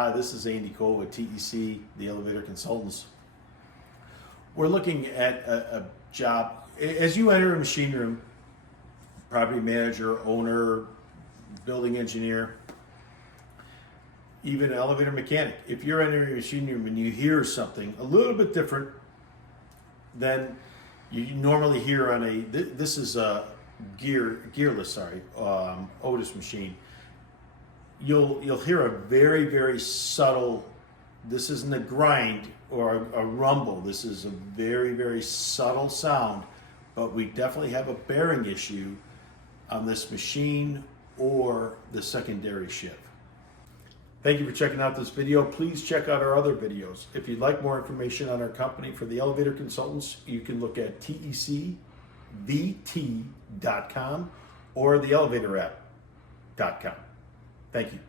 Hi, this is Andy Cole with TEC, the Elevator Consultants. We're looking at a job. As you enter a machine room, property manager, owner, building engineer, even an elevator mechanic, if you're entering a machine room and you hear something a little bit different than you normally hear on a, this is a Gearless Otis machine, you'll hear a very, very subtle, this isn't a grind or a rumble, this is a very, very subtle sound, but we definitely have a bearing issue on this machine or the secondary shift. Thank you for checking out this video. Please check out our other videos. If you'd like more information on our company for the elevator consultants, you can look at tecvt.com or theelevatораpp.com. Thank you.